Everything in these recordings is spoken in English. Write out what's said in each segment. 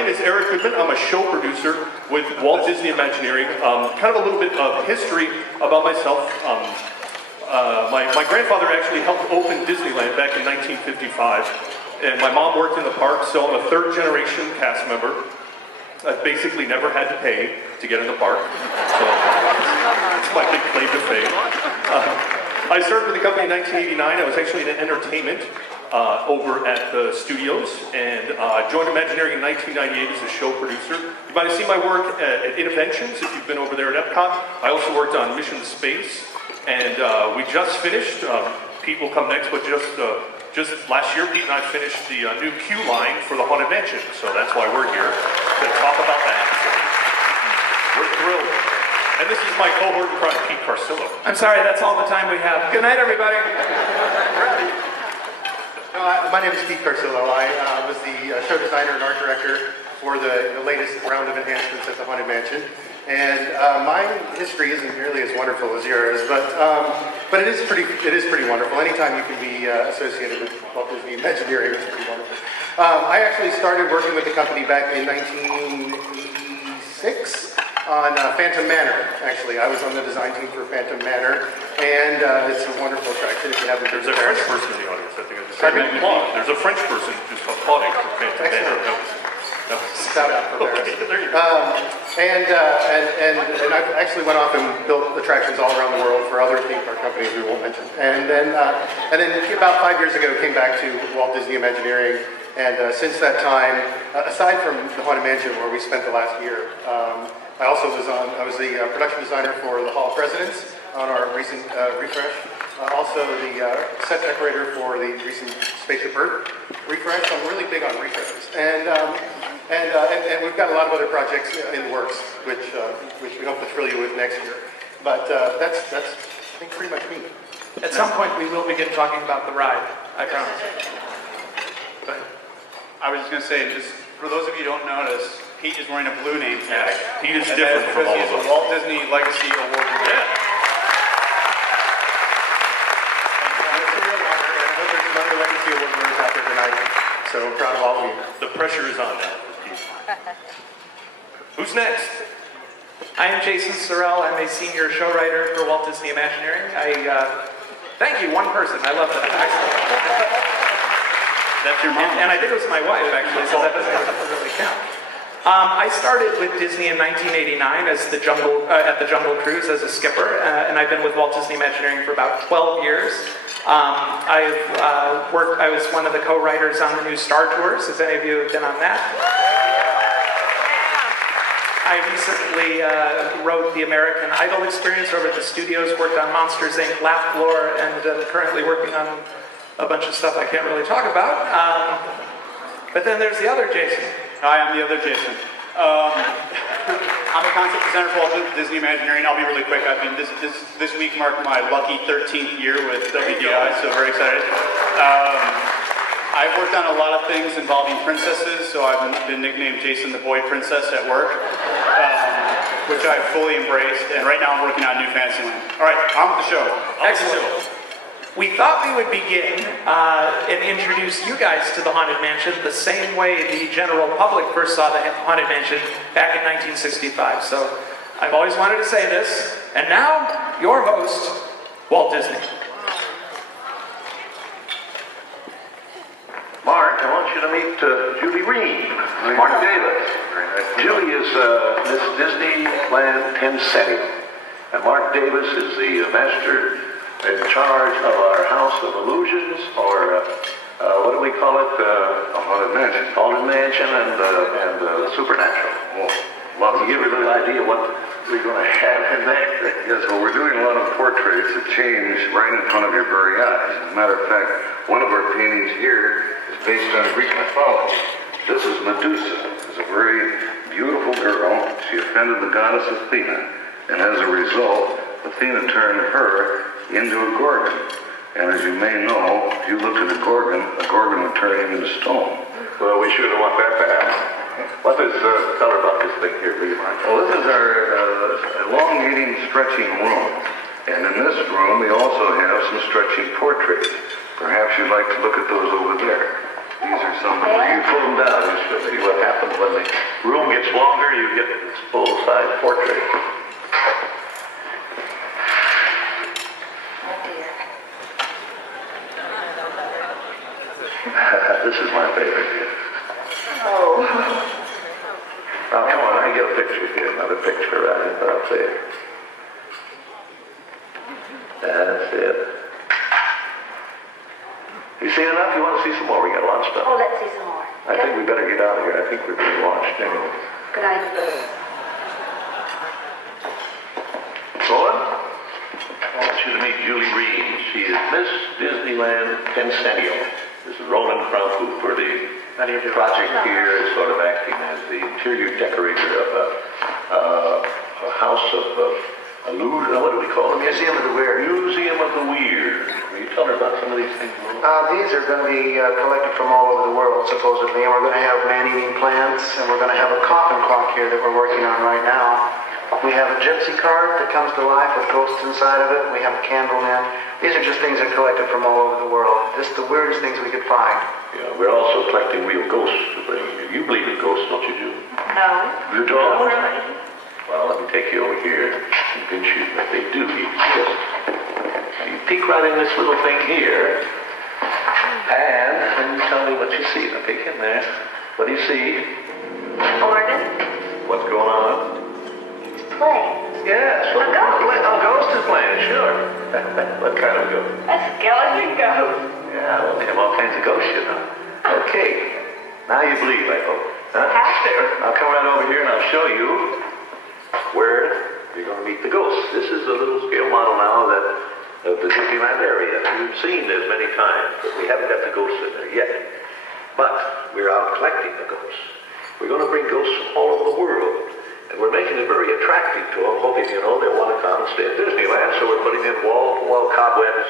name is Eric Goodman. I'm a show producer with Walt Disney Imagineering. Kind of a little bit of history about myself. My grandfather actually helped open Disneyland back in 1955, and my mom worked in the park, so I'm a third-generation cast member. I've basically never had to pay to get in the park, so it's my big claim to fame. I started with the company in 1989. I was actually in entertainment over at the studios, and joined Imagineering in 1998 as a show producer. You might have seen my work at Interventions if you've been over there at Epcot. I also worked on Mission Space, and we just finished. Pete will come next, but just last year, Pete and I finished the new queue line for the Haunted Mansion, so that's why we're here to talk about that. So we're thrilled. And this is my cohort in front, Pete Carsillo. I'm sorry, that's all the time we have. Good night, everybody. My name is Pete Carsillo. I was the show designer and art director for the latest round of enhancements at the Haunted Mansion. And my history isn't nearly as wonderful as yours, but it is pretty wonderful. Anytime you can be associated with Walt Disney Imagineering, it's pretty wonderful. I actually started working with the company back in 1986 on Phantom Manor. Actually, I was on the design team for Phantom Manor, and it's a wonderful attraction. If you haven't, there's a French person in the audience. I think there's a French person just applauding for Phantom Manor. Shout out for Paris. And I actually went off and built attractions all around the world for other theme park companies we won't mention. And then about 5 years ago, came back to Walt Disney Imagineering. And since that time, aside from the Haunted Mansion, where we spent the last year, I was the production designer for the Hall of Presidents on our recent refresh. Also the set decorator for the recent Spaceship Earth refresh. So I'm really big on refreshes. And we've got a lot of other projects in the works, which we hope to thrill you with next year. But that's I think pretty much me. At some point, we will begin talking about the ride. I promise. But I was just going to say, just for those of you who don't notice, Pete is wearing a blue name tag. Pete is different from all of us. He's a Walt Disney Legacy Award winner. Yeah. It's a real honor, and I hope there's some other Legacy Award winners out there tonight. So I'm proud of all of you. The pressure is on now. Who's next? I am Jason Surrell. I'm a senior show writer for Walt Disney Imagineering. Thank you, one person. I love that. That's your mom. And I think it was my wife, actually, so that doesn't really count. I started with Disney in 1989 as at the Jungle Cruise as a skipper, and I've been with Walt Disney Imagineering for about 12 years. I was one of the co-writers on the new Star Tours, as any of you have been on that. I recently wrote the American Idol experience over at the studios, worked on Monsters, Inc., Laugh Floor, and currently working on a bunch of stuff I can't really talk about. But then there's the other Jason. Hi, I'm the other Jason. I'm a concept designer for Walt Disney Imagineering. I'll be really quick. I've been this week marked my lucky 13th year with WDI, so very excited. I've worked on a lot of things involving princesses, so I've been nicknamed Jason the Boy Princess at work, which I've fully embraced. And right now I'm working on New Fantasyland. All right, on with the show. Excellent. We thought we would begin and introduce you guys to the Haunted Mansion the same way the general public first saw the Haunted Mansion back in 1965. So I've always wanted to say this, and now your host, Walt Disney. Mark, I want you to meet Julie Reed, Mark Davis. Julie is Miss Disneyland Pensetti, and Mark Davis is the master in charge of our House of Illusions, or what do we call it? Haunted Mansion. Haunted Mansion and Supernatural. Well, can you give me a little idea what we're going to have in there? Yes, well, we're doing a lot of portraits that change right in front of your very eyes. As a matter of fact, one of our paintings here is based on Greek mythology. This is Medusa. She's a very beautiful girl. She offended the goddess Athena, and as a result, Athena turned her into a gorgon. And as you may know, if you look at a gorgon would turn him into stone. Well, we shouldn't want that to happen. What is the color about this thing here, Lee? Well, this is our elongating, stretching room. And in this room, we also have some stretching portraits. Perhaps you'd like to look at those over there. These are some You pull them down, you should see what happens when the room gets longer, you get this full-size portrait. This is my favorite here. Oh. Now, come on, I get a picture here, another picture right up there. That's it. You seen enough? You want to see some more? We got a lot of stuff. Oh, let's see some more. I think we better get out of here. I think we're being watched anyway. Good idea. Roland, I want you to meet Julie Reed. She is Miss Disneyland Pencennial. This is Roland Crump, for the project here is sort of acting as the interior decorator of a house of illusion. What do we call it? Museum of the Weird. Museum of the Weird. Will you tell her about some of these things? These are going to be collected from all over the world, supposedly, and we're going to have man-eating plants, and we're going to have a coffin clock here that we're working on right now. We have a gypsy cart that comes to life with ghosts inside of it. We have a candle man. These are just things that are collected from all over the world. Just the weirdest things we could find. Yeah, we're also collecting real ghosts to bring you. You believe in ghosts, don't you, Julie? No. You don't? No, really. Well, let me take you over here and convince you that they do exist. Now, you peek right in this little thing here, and then you tell me what you see. Now, peek in there. What do you see? Organ. What's going on? Play. Yes. A ghost. A ghost is playing, sure. What kind of ghost? A skeleton ghost. Yeah, well, they have all kinds of ghosts, you know. Okay. Now you believe, I hope. Huh? Have to. I'll come right over here and I'll show you where you're going to meet the ghosts. This is a little scale model now of the Disneyland area. You've seen this many times, but we haven't got the ghosts in there yet. But we're out collecting the ghosts. We're going to bring ghosts from all over the world. And we're making it very attractive to them, hoping, they'll want to come and stay at Disneyland. So we're putting in wall-to-wall cobwebs,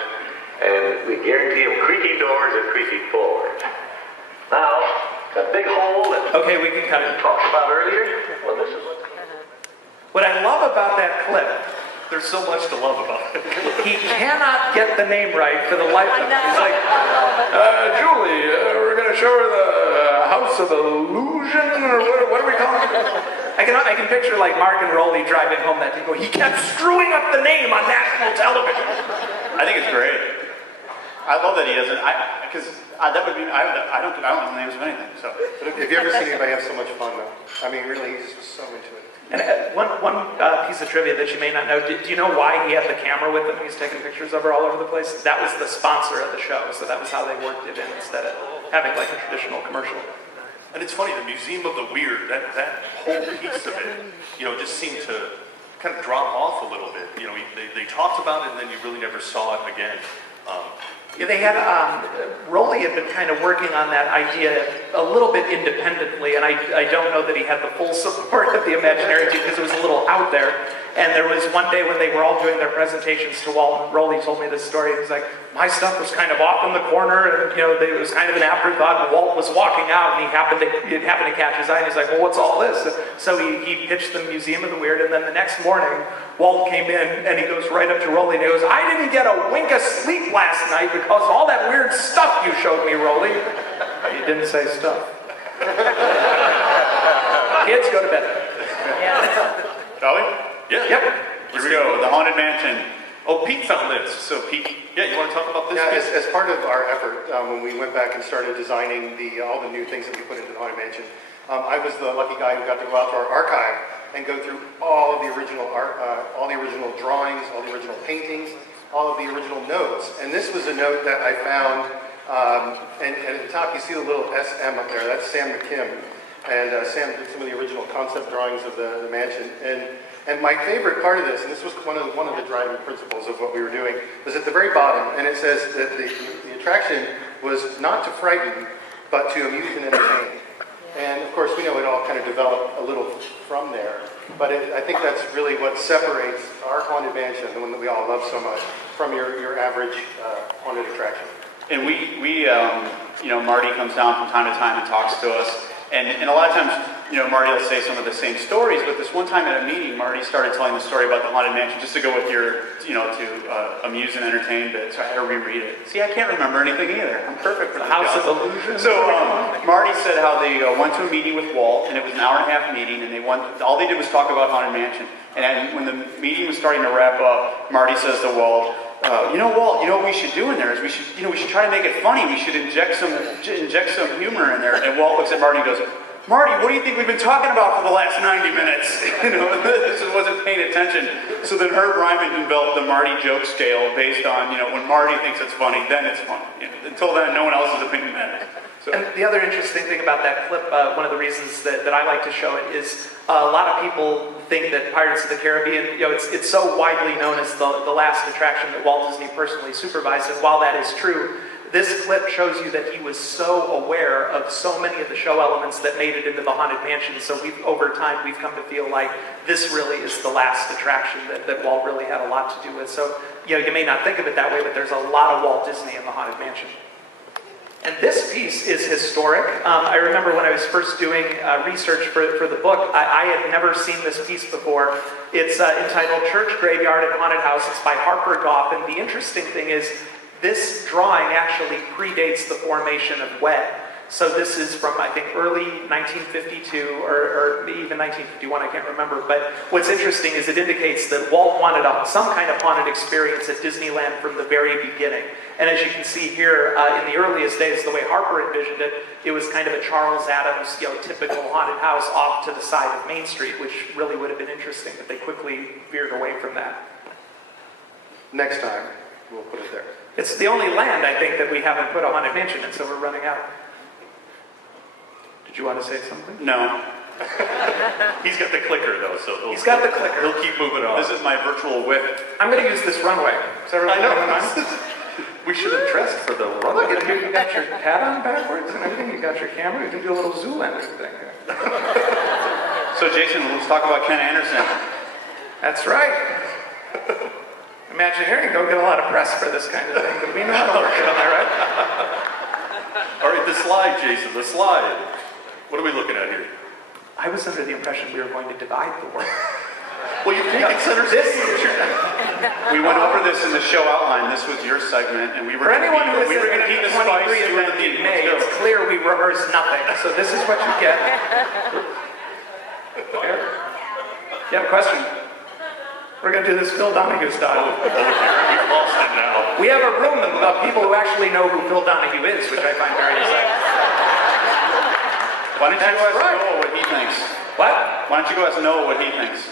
and we guarantee them creaky doors and creaky floors. Now, that big hole that Okay, we can cut it. talked about earlier, well, this is What I love about that clip, There's so much to love about it. he cannot get the name right for the life of him. He's like, Julie, we're going to show her the House of Illusion, or what are we calling it? I can picture like Mark and Rolly driving home that day going, he kept screwing up the name on national television. I think it's great. I love that he doesn't. Because that would be. I don't know the names of anything. So. But if you ever seen anybody have so much fun, though, I mean, really, he's so into it. And one piece of trivia that you may not know, do you know why he had the camera with him? He's taking pictures of her all over the place. That was the sponsor of the show, so that was how they worked it in instead of having like a traditional commercial. And it's funny, the Museum of the Weird, that whole piece of it, just seemed to kind of drop off a little bit. They talked about it and then you really never saw it again. Yeah, they had, Rolly had been kind of working on that idea a little bit independently, and I don't know that he had the full support of the Imagineering team because it was a little out there. And there was one day when they were all doing their presentations to Walt, and Rolly told me this story. He was like, my stuff was kind of off in the corner, and it was kind of an afterthought. And Walt was walking out, and it happened to catch his eye, and he's like, well, what's all this? So he pitched the Museum of the Weird, and then the next morning, Walt came in, and he goes right up to Rolly, and he goes, I didn't get a wink of sleep last night because of all that weird stuff you showed me, Rolly. He didn't say stuff. Kids, go to bed. Shall we? Yeah. Yep. Here we go. The Haunted Mansion. Oh, Pete found this. So Pete, you want to talk about this? Yeah, as part of our effort, when we went back and started designing all the new things that we put into the Haunted Mansion, I was the lucky guy who got to go out to our archive and go through all of the original art, all the original drawings, all the original paintings, all of the original notes. And this was a note that I found, and at the top you see the little SM up there. That's Sam McKim. And Sam did some of the original concept drawings of the mansion. And my favorite part of this, and this was one of the driving principles of what we were doing, was at the very bottom, and it says that the attraction was not to frighten, but to amuse and entertain. And of course, we know it all kind of developed a little from there. But I think that's really what separates our haunted mansion, the one that we all love so much, from your average haunted attraction. And we Marty comes down from time to time and talks to us. And a lot of times Marty will say some of the same stories, but this one time at a meeting, Marty started telling the story about the Haunted Mansion just to go with your, to amuse and entertain bit, so I had to reread it. See, I can't remember anything either. I'm perfect for the House of Illusion. So Marty said how they went to a meeting with Walt, and it was an hour-and-a-half meeting, and all they did was talk about Haunted Mansion. And when the meeting was starting to wrap up, Marty says to Walt, Walt, what we should do in there is we should try to make it funny. We should inject some humor in there. And Walt looks at Marty and goes, Marty, what do you think we've been talking about for the last 90 minutes? This wasn't paying attention. So then Herb Ryman developed the Marty joke scale based on, when Marty thinks it's funny, then it's funny. Until then, no one else's opinion matters. So. And the other interesting thing about that clip, one of the reasons that I like to show it is a lot of people think that Pirates of the Caribbean, it's so widely known as the last attraction that Walt Disney personally supervised. And while that is true, this clip shows you that he was so aware of so many of the show elements that made it into the Haunted Mansion. So over time, we've come to feel like this really is the last attraction that Walt really had a lot to do with. So, you may not think of it that way, but there's a lot of Walt Disney in the Haunted Mansion. And this piece is historic. I remember when I was first doing research for the book, I had never seen this piece before. It's entitled Church, Graveyard, and Haunted House. It's by Harper Goff, and the interesting thing is this drawing actually predates the formation of WED. So this is from, I think, early 1952 or even 1951, I can't remember. But what's interesting is it indicates that Walt wanted some kind of haunted experience at Disneyland from the very beginning. And as you can see here, in the earliest days, the way Harper envisioned it, it was kind of a Charles Adams, typical haunted house off to the side of Main Street, which really would have been interesting, but they quickly veered away from that. Next time, we'll put it there. It's the only land, I think, that we haven't put a haunted mansion in, so we're running out. Did you want to say something? No. He's got the clicker, though, so he's got the clicker. He'll keep moving on. This is my virtual whip. I'm going to use this runway. Is everyone We should have dressed for the runway. Look, you got your hat on backwards and everything. You got your camera. You can do a little Zoolander thing here. So, Jason, let's talk about Ken Anderson. That's right. Imagineering don't get a lot of press for this kind of thing, but we know how to work it on there, right? All right, the slide, Jason, the slide. What are we looking at here? I was under the impression we were going to divide the work. Well, you've taken center stage. We went over this in the show outline. This was your segment, and we were For anyone who is going to keep the spice. 23 event in May, it's clear we rehearsed nothing. So this is what you get. You have a question? We're going to do this Phil Donahue style. We've lost it now. We have a room of people who actually know who Phil Donahue is, which I find very exciting. Why don't you go ask Noah what he thinks? What? Why don't you go ask Noah what he thinks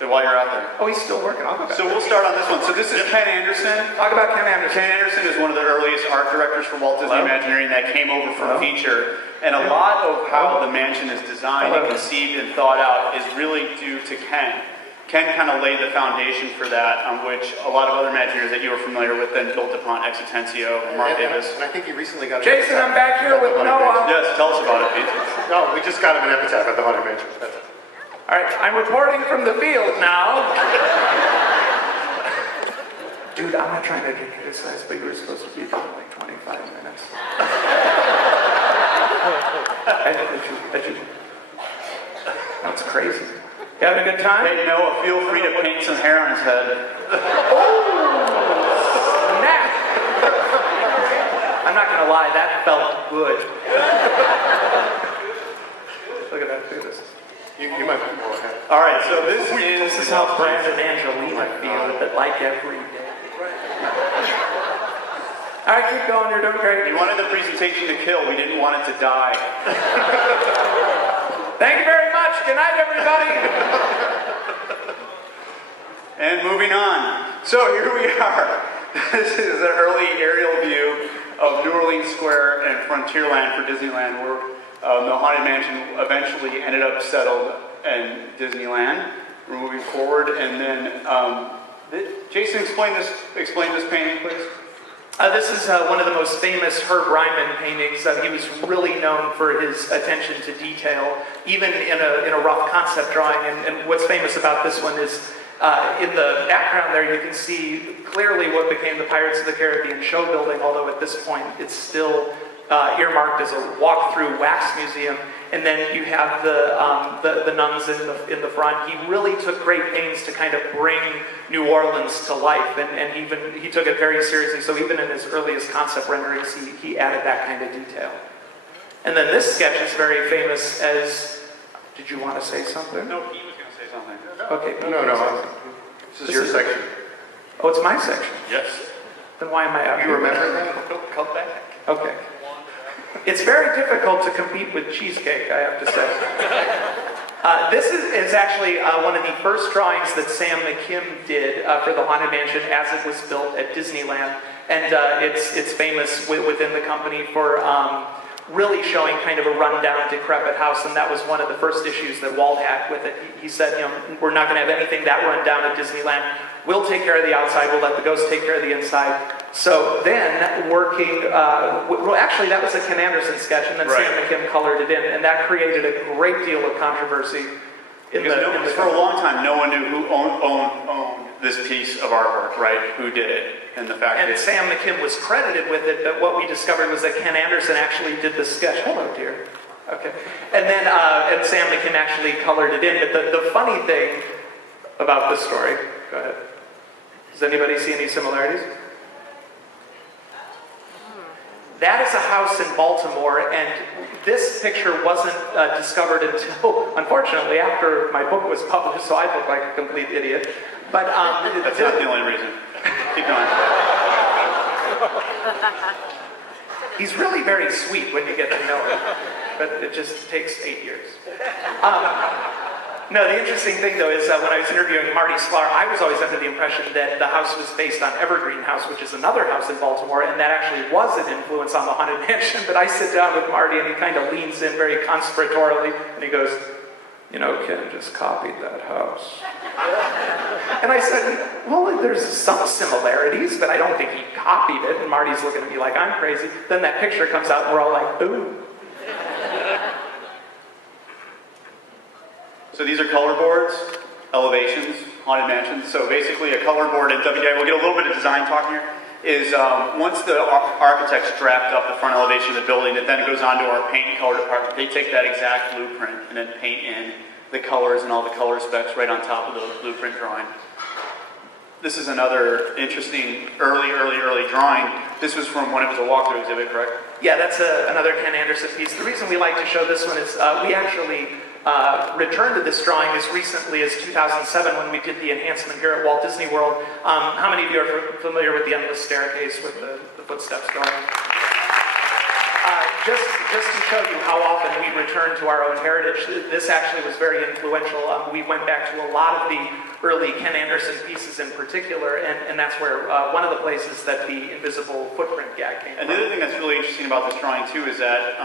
while you're out there? Oh, he's still working. I'll go back. So we'll start on this one. So this is Ken Anderson. Talk about Ken Anderson. Ken Anderson is one of the earliest art directors for Walt Disney Imagineering that came over for a feature. And a lot of how the mansion is designed and conceived and thought out is really due to Ken. Ken kind of laid the foundation for that, on which a lot of other Imagineers that you were familiar with then built upon ex Atencio and Mark Davis. And I think he recently got Jason, I'm back here with Noah. Yes, tell us about it, Pete. No, we just got him an epitaph at the Haunted Mansion. That's it. All right, I'm reporting from the field now. Dude, I'm not trying to get criticized, but you were supposed to be for like 25 minutes. That's crazy. You having a good time? Hey, Noah, feel free to paint some hair on his head. Oh! Snap! I'm not going to lie, that felt good. Look at that, look at this. You might want to go ahead. All right, so this is how Brandon and Angelina feel, but like every day. All right, keep going, you're doing great. We wanted the presentation to kill, we didn't want it to die. Thank you very much. Good night, everybody. And moving on. So here we are. This is an early aerial view of New Orleans Square and Frontierland for Disneyland, where the Haunted Mansion eventually ended up settled in Disneyland. We're moving forward, and then Jason, explain this painting, please. This is one of the most famous Herb Ryman paintings. He was really known for his attention to detail, even in a rough concept drawing. And what's famous about this one is in the background there you can see clearly what became the Pirates of the Caribbean show building, although at this point it's still earmarked as a walk-through wax museum. and then you have the nuns in the front. He really took great pains to kind of bring New Orleans to life, and he took it very seriously. So even in his earliest concept renderings, he added that kind of detail. And then this sketch is very famous as. Did you want to say something? No, he was going to say something. Okay. No. This is your section. Oh, it's my section. Yes. Then why am I up You here? remember that? Come back. Okay. It's very difficult to compete with cheesecake, I have to say. This is actually one of the first drawings that Sam McKim did for the Haunted Mansion as it was built at Disneyland. And it's famous within the company for really showing kind of a rundown, decrepit house, and that was one of the first issues that Walt had with it. He said, we're not going to have anything that run down at Disneyland. We'll take care of the outside. We'll let the ghosts take care of the inside. So then, actually, that was a Ken Anderson sketch, and then Sam McKim colored it in, and that created a great deal of controversy. For a long time, no one knew who owned this piece of artwork, right? Who did it? And the fact and Sam McKim was credited with it, but what we discovered was that Ken Anderson actually did the sketch. Hello, dear. Okay. And then and Sam McKim actually colored it in. But the funny thing about this story, go ahead. Does anybody see any similarities? That is a house in Baltimore, and this picture wasn't discovered until, unfortunately, after my book was published, so I look like a complete idiot. But that's not the only reason. Keep going. He's really very sweet when you get to know him, but it just takes 8 years. No, the interesting thing, though, is when I was interviewing Marty Sklar, I was always under the impression that the house was based on Evergreen House, which is another house in Baltimore, and that actually was an influence on the Haunted Mansion. But I sit down with Marty, and he kind of leans in very conspiratorially, and he goes, Ken just copied that house. And I said, well, there's some similarities, but I don't think he copied it. And Marty's looking at me like I'm crazy. Then that picture comes out, and we're all like, ooh. So these are color boards, elevations, Haunted Mansions. So basically a color board in WDI, we'll get a little bit of design talk here, is once the architects draft up the front elevation of the building, it then goes on to our paint and color department. They take that exact blueprint and then paint in the colors and all the color specs right on top of the blueprint drawing. This is another interesting early drawing. This was from when it was a walkthrough exhibit, correct? Yeah, that's another Ken Anderson piece. The reason we like to show this one is we actually returned to this drawing as recently as 2007 when we did the enhancement here at Walt Disney World. How many of you are familiar with the endless staircase with the footsteps going? Just to show you how often we return to our own heritage, this actually was very influential. We went back to a lot of the early Ken Anderson pieces in particular, and that's where one of the places that the invisible footprint gag came from. And the other thing that's really interesting about this drawing too is that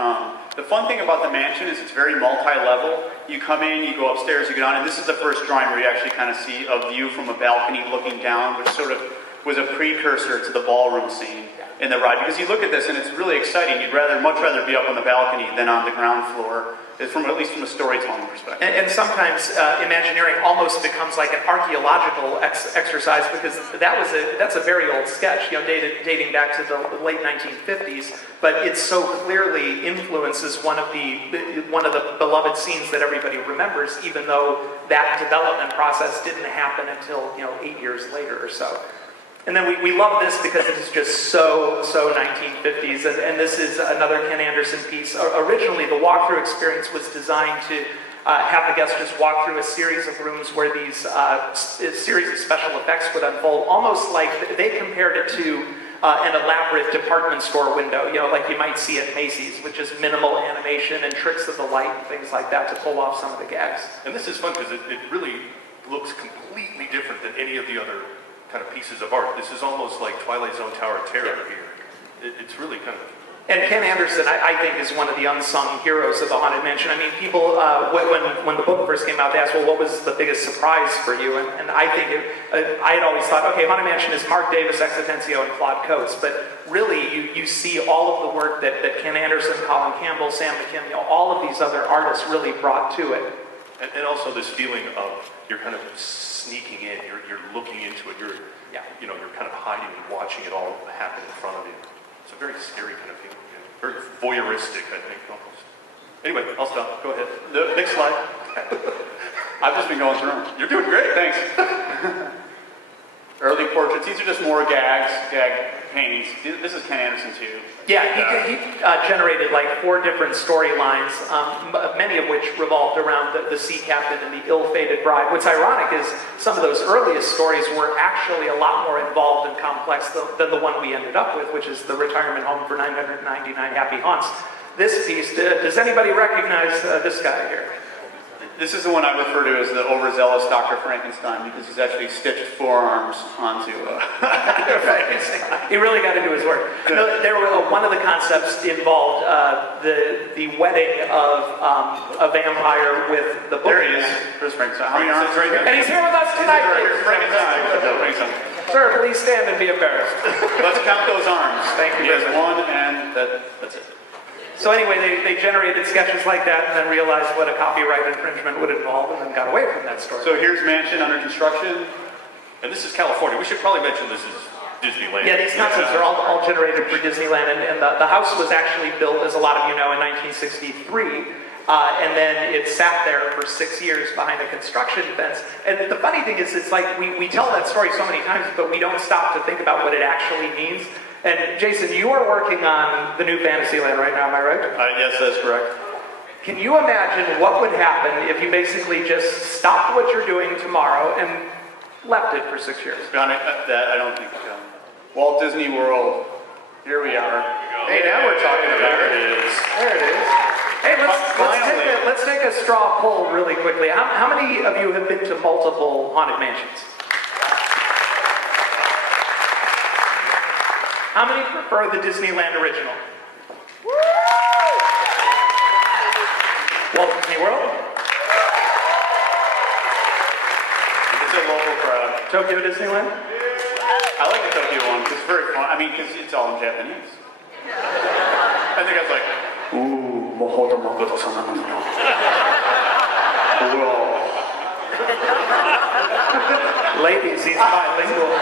the fun thing about the mansion is it's very multi-level. You come in, you go upstairs, you go down, and this is the first drawing where you actually kind of see a view from a balcony looking down, which sort of was a precursor to the ballroom scene in the ride. Because you look at this and it's really exciting. You'd much rather be up on the balcony than on the ground floor, at least from a storytelling perspective. And sometimes Imagineering almost becomes like an archaeological exercise because that's a very old sketch, dating back to the late 1950s. But it so clearly influences one of the beloved scenes that everybody remembers, even though that development process didn't happen until 8 years later or so. And then we love this because it is just so 1950s. And this is another Ken Anderson piece. Originally, the walkthrough experience was designed to have the guests just walk through a series of rooms where these series of special effects would unfold, almost like they compared it to an elaborate department store window, like you might see at Macy's, with just minimal animation and tricks of the light and things like that to pull off some of the gags. And this is fun because it really looks completely different than any of the other kind of pieces of art. This is almost like Twilight Zone Tower of Terror here. It's really kind of... And Ken Anderson, I think, is one of the unsung heroes of the Haunted Mansion. I mean, people, when the book first came out, they asked, well, what was the biggest surprise for you? And I think, I had always thought, okay, Haunted Mansion is Mark Davis, Ex Atencio, and Claude Coates. But really, you see all of the work that Ken Anderson, Colin Campbell, Sam McKim, all of these other artists really brought to it. And also this feeling of you're kind of sneaking in, you're looking into it, you're kind of hiding and watching it all happen in front of you. It's a very scary kind of thing, very voyeuristic, I think, almost. Anyway, I'll stop. Go ahead. The next slide. I've just been going through them. You're doing great. Thanks. Early portraits. These are just more gag paintings. This is Ken Anderson too. Yeah, he generated like 4 different storylines, many of which revolved around the sea captain and the ill-fated bride. What's ironic is some of those earliest stories were actually a lot more involved and complex than the one we ended up with, which is the retirement home for 999 happy haunts. This piece, does anybody recognize this guy here? This is the one I refer to as the overzealous Dr. Frankenstein because he's actually stitched forearms onto Frankenstein. He really got into his work. No, one of the concepts involved the wedding of a vampire with the book. There he is. There's Frankenstein. How many arms right here? And he's here with us tonight. Here's Frankenstein. Sir, please stand and be embarrassed. Let's count those arms. Thank you. There's one, and that's it. So anyway, they generated sketches like that and then realized what a copyright infringement would involve and then got away from that story. So here's mansion under construction. And this is California. We should probably mention this is Disneyland. Yeah, these concepts are all generated for Disneyland, and the house was actually built, as a lot of you know, in 1963, and then it sat there for 6 years behind a construction fence. And the funny thing is, it's like we tell that story so many times, but we don't stop to think about what it actually means. And Jason, you are working on the new Fantasyland right now, am I right? Yes, that's correct. Can you imagine what would happen if you basically just stopped what you're doing tomorrow and left it for 6 years? I don't think. Walt Disney World. Here we are. Hey, now we're talking about it. There it is. There it is. Hey, let's take a straw poll really quickly. How many of you have been to multiple haunted mansions? How many prefer the Disneyland original? Walt Disney World? It's a local crowd. Tokyo Disneyland? I like the Tokyo one because it's very fun. I mean, because it's all in Japanese. I think I was like, ooh, mohoto mokoto sama no. Ladies, he's bilingual.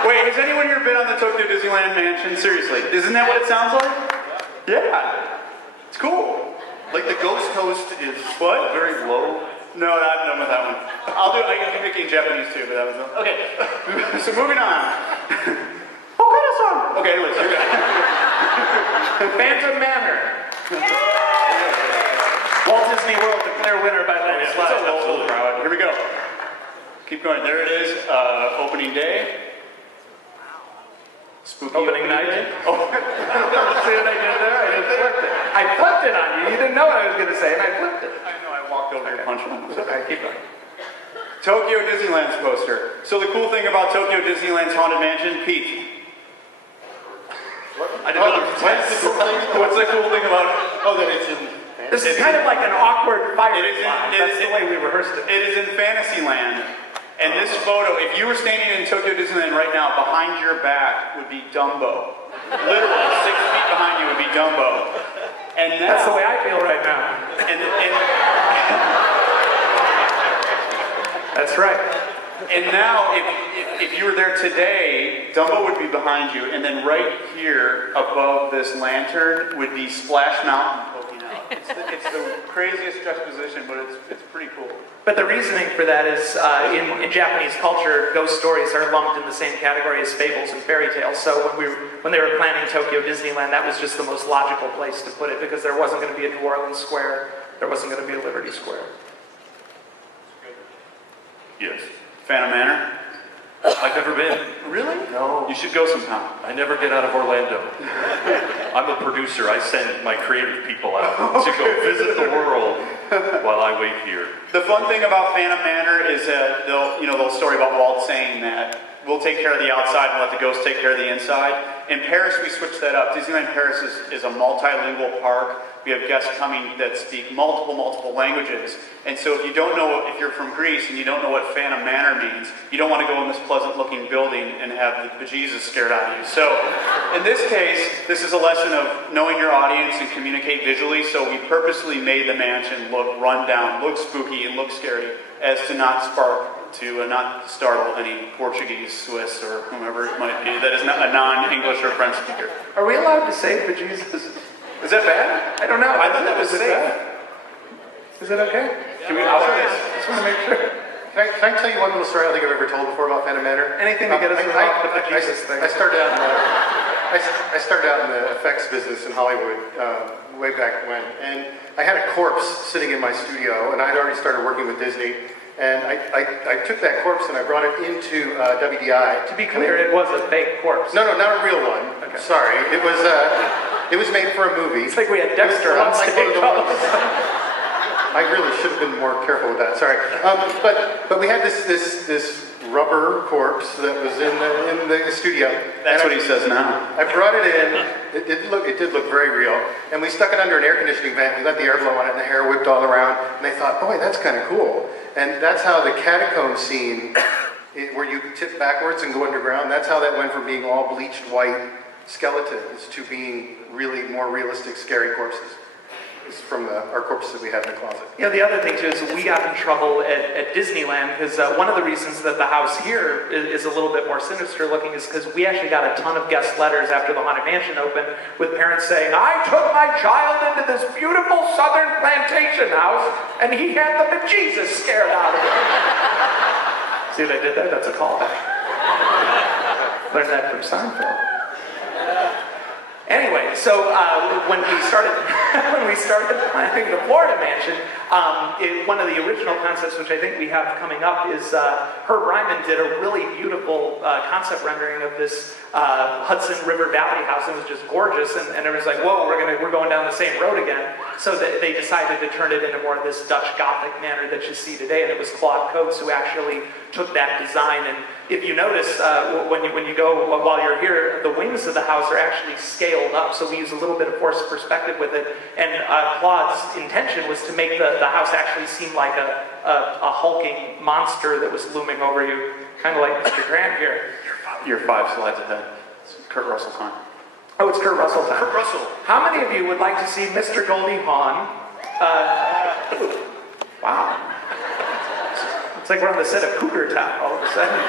Wait, has anyone here been on the Tokyo Disneyland mansion? Seriously, isn't that what it sounds like? Yeah, it's cool. Like the ghost host is What? very low. No, I'm done with that one. I can make it in Japanese too, but that was okay. So moving on. Okay, anyways. Phantom Manor. Walt Disney World, the clear winner by landslide. It's a local crowd. Here we go. Keep going. There it is. Opening day. Spooky Opening night. Oh. See what I did there? I just flipped it. I flipped it on you. You didn't know what I was going to say, and I flipped it. I know. I walked over your punch one. Okay, keep going. Tokyo Disneyland's poster. So the cool thing about Tokyo Disneyland's Haunted Mansion, Pete. I didn't know. What's the cool thing about it? Oh, that it's in. This is kind of like an awkward fire It is in- slide. it That's is the in- way we rehearsed it. It is in Fantasyland. And this photo, if you were standing in Tokyo Disneyland right now, behind your back would be Dumbo. Literally 6 feet behind you would be Dumbo. And now, That's the way I feel right now. And That's right. And now, if you were there today, Dumbo would be behind you, and then right here above this lantern would be Splash Mountain poking out. It's the craziest juxtaposition, but it's pretty cool. But the reasoning for that is, in Japanese culture, ghost stories are lumped in the same category as fables and fairy tales. So when they were planning Tokyo Disneyland, that was just the most logical place to put it, because there wasn't going to be a New Orleans Square, there wasn't going to be a Liberty Square. Yes. Phantom Manor? I've never been. Really? No. You should go sometime. I never get out of Orlando. I'm a producer. I send my creative people out to go visit the world while I wait here. The fun thing about Phantom Manor is that they'll story about Walt saying that we'll take care of the outside and let the ghosts take care of the inside. In Paris, we switched that up. Disneyland Paris is a multilingual park. We have guests coming that speak multiple languages. And so if you're from Greece and you don't know what Phantom Manor means, you don't want to go in this pleasant-looking building and have the bejesus scared out of you. So in this case, this is a lesson of knowing your audience and communicate visually. So we purposely made the mansion look run down, look spooky, and look scary, as to not startle any Portuguese, Swiss, or whomever it might be that is not a non-English or French speaker. Are we allowed to say bejesus? Is that bad? I don't know. I thought that was Is it safe. bad? Is it okay? Can we allow this? Just want to make sure. Can I tell you one little story I don't think I've ever told before about Phantom Manor? Anything to get us off with the Jesus thing. I started out in the effects business in Hollywood way back when, and I had a corpse sitting in my studio, and I'd already started working with Disney, and I took that corpse and I brought it into WDI. To be clear, it was a fake corpse. No, not a real one. Okay. Sorry, it was made for a movie. It's like we had Dexter on stage. I really should have been more careful with that. Sorry, but we had this rubber corpse that was in the studio. That's what he says now. I brought it in. It did look very real. And we stuck it under an air conditioning vent. We let the airflow on it, and the hair whipped all around. And they thought, boy, that's kind of cool. And that's how the catacomb scene, where you tip backwards and go underground, that's how that went from being all bleached white skeletons to being really more realistic, scary corpses. It's from our corpses that we have in the closet. Yeah, the other thing too is we got in trouble at Disneyland because one of the reasons that the house here is a little bit more sinister looking is because we actually got a ton of guest letters after the Haunted Mansion opened with parents saying, I took my child into this beautiful southern plantation house and he had the bejesus scared out of him. See what I did there? That's a callback. Learned that from Seinfeld. Anyway, so when we started planning the Florida mansion, one of the original concepts, which I think we have coming up, is Herb Ryman did a really beautiful concept rendering of this Hudson River Valley house. It was just gorgeous, and everyone's like, "Whoa, we're going down the same road again." So they decided to turn it into more of this Dutch Gothic manner that you see today, and it was Claude Coates who actually took that design. And if you notice, when you go while you're here, the wings of the house are actually scaled up, so we use a little bit of forced perspective with it. And Claude's intention was to make the house actually seem like a hulking monster that was looming over you, kind of like Mr. Grant here. You're 5 slides ahead. It's Kurt Russell's time. Oh, it's Kurt Russell time. Kurt Russell. How many of you would like to see Mr. Goldie Hawn? Wow. It's like we're on the set of Cougar Town all of a sudden.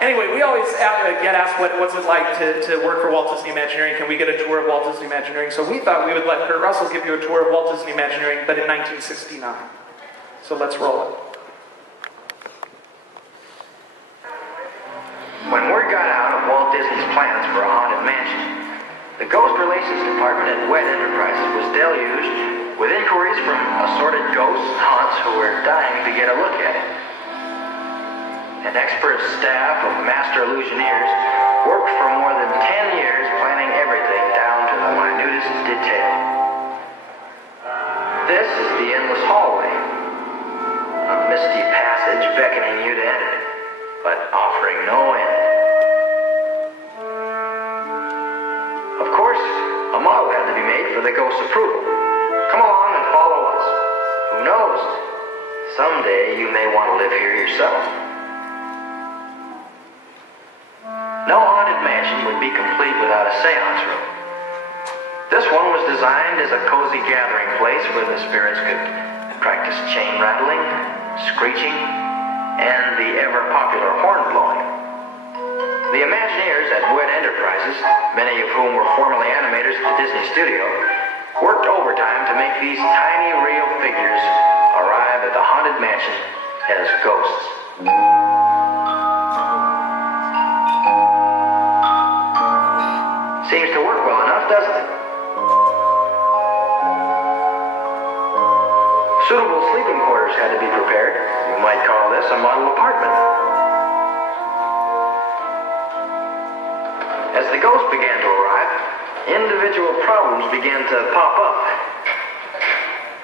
Anyway, we always get asked what's it like to work for Walt Disney Imagineering. Can we get a tour of Walt Disney Imagineering? So we thought we would let Kurt Russell give you a tour of Walt Disney Imagineering, but in 1969. So let's roll it. When word got out of Walt Disney's plans for a haunted mansion, the Ghost Relations Department at WED Enterprises was deluged with inquiries from assorted ghosts and haunts who were dying to get a look at it. An expert staff of master illusioneers worked for more than 10 years planning everything down to the minutest detail. This is the endless hallway, a misty passage beckoning you to enter, but offering no end. Of course, a model had to be made for the ghost's approval. Come along and follow us. Who knows? Someday you may want to live here yourself. No haunted mansion would be complete without a seance room. This one was designed as a cozy gathering place where the spirits could practice chain rattling, screeching, and the ever-popular horn blowing. The Imagineers at WED Enterprises, many of whom were formerly animators at the Disney Studio, worked overtime to make these tiny real figures arrive at the haunted mansion as ghosts. Seems to work well enough, doesn't it? Suitable sleeping quarters had to be prepared. You might call this a model apartment. As the ghosts began to arrive, individual problems began to pop up.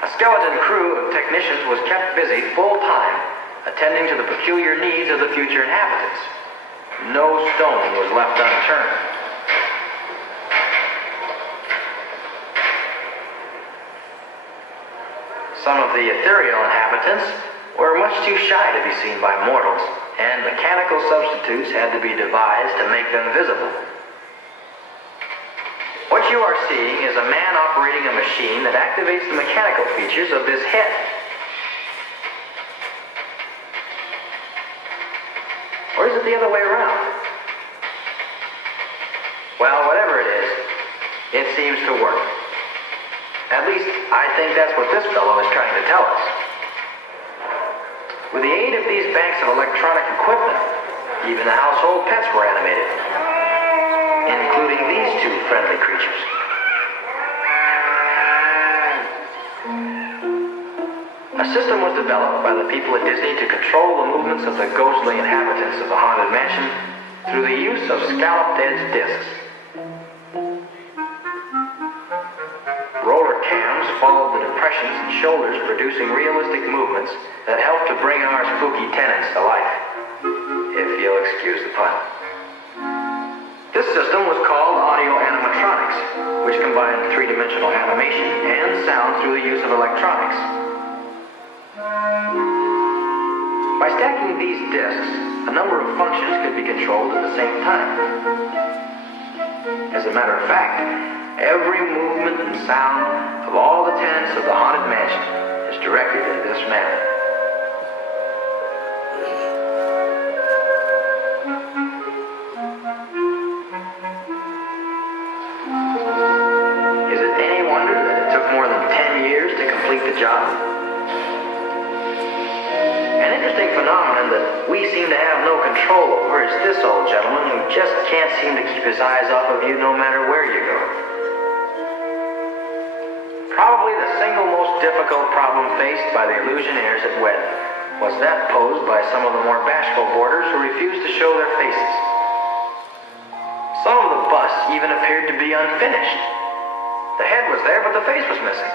A skeleton crew of technicians was kept busy full-time, attending to the peculiar needs of the future inhabitants. No stone was left unturned. Some of the ethereal inhabitants were much too shy to be seen by mortals, and mechanical substitutes had to be devised to make them visible. What you are seeing is a man operating a machine that activates the mechanical features of this head. Or is it the other way around? Well, whatever it is, It seems to work. At least, I think that's what this fellow is trying to tell us. With the aid of these banks of electronic equipment, even the household pets were animated, including these two friendly creatures. A system was developed by the people at Disney to control the movements of the ghostly inhabitants of the Haunted Mansion through the use of scalloped-edge discs. Roller cams followed the depressions in shoulders, producing realistic movements that helped to bring our spooky tenants to life, if you'll excuse the pun. This system was called audio animatronics, which combined three-dimensional animation and sound through the use of electronics. By stacking these discs, a number of functions could be controlled at the same time. As a matter of fact, every movement and sound of all the tenants of the Haunted Mansion is directed in this manner. Is it any wonder that it took more than 10 years to complete the job? An interesting phenomenon that we seem to have no control over is this old gentleman who just can't seem to keep his eyes off of you no matter where you go. Probably the single most difficult problem faced by the Illusionaires at Wed was that posed by some of the more bashful boarders who refused to show their faces. Some of the busts even appeared to be unfinished. The head was there, but the face was missing.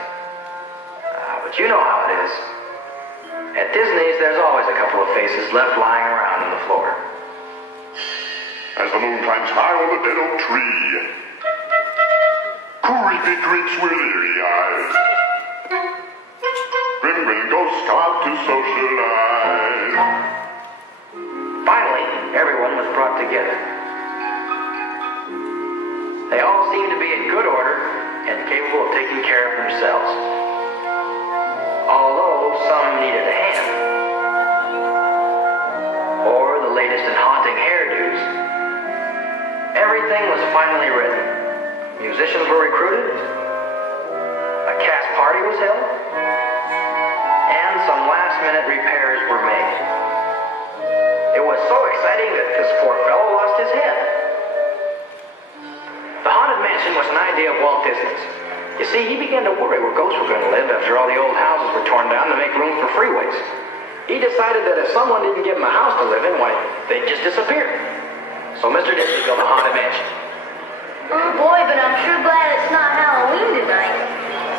But you know how it is. At Disney's, there's always a couple of faces left lying around on the floor. As the moon climbs high over the dead oak tree, creepy creeps with eerie eyes. Grim ghosts start to socialize. Finally, everyone was brought together. They all seemed to be in good order and capable of taking care of themselves. Although some needed a hand. Or the latest in haunting hairdos. Everything was finally ready. Musicians were recruited. A cast party was held. And some last-minute repairs were made. It was so exciting that this poor fellow lost his head. The Haunted Mansion was an idea of Walt Disney's. You see, he began to worry where ghosts were going to live after all the old houses were torn down to make room for freeways. He decided that if someone didn't give him a house to live in, why, they'd just disappear. So Mr. Disney built a Haunted Mansion. Oh boy, but I'm sure glad it's not Halloween tonight.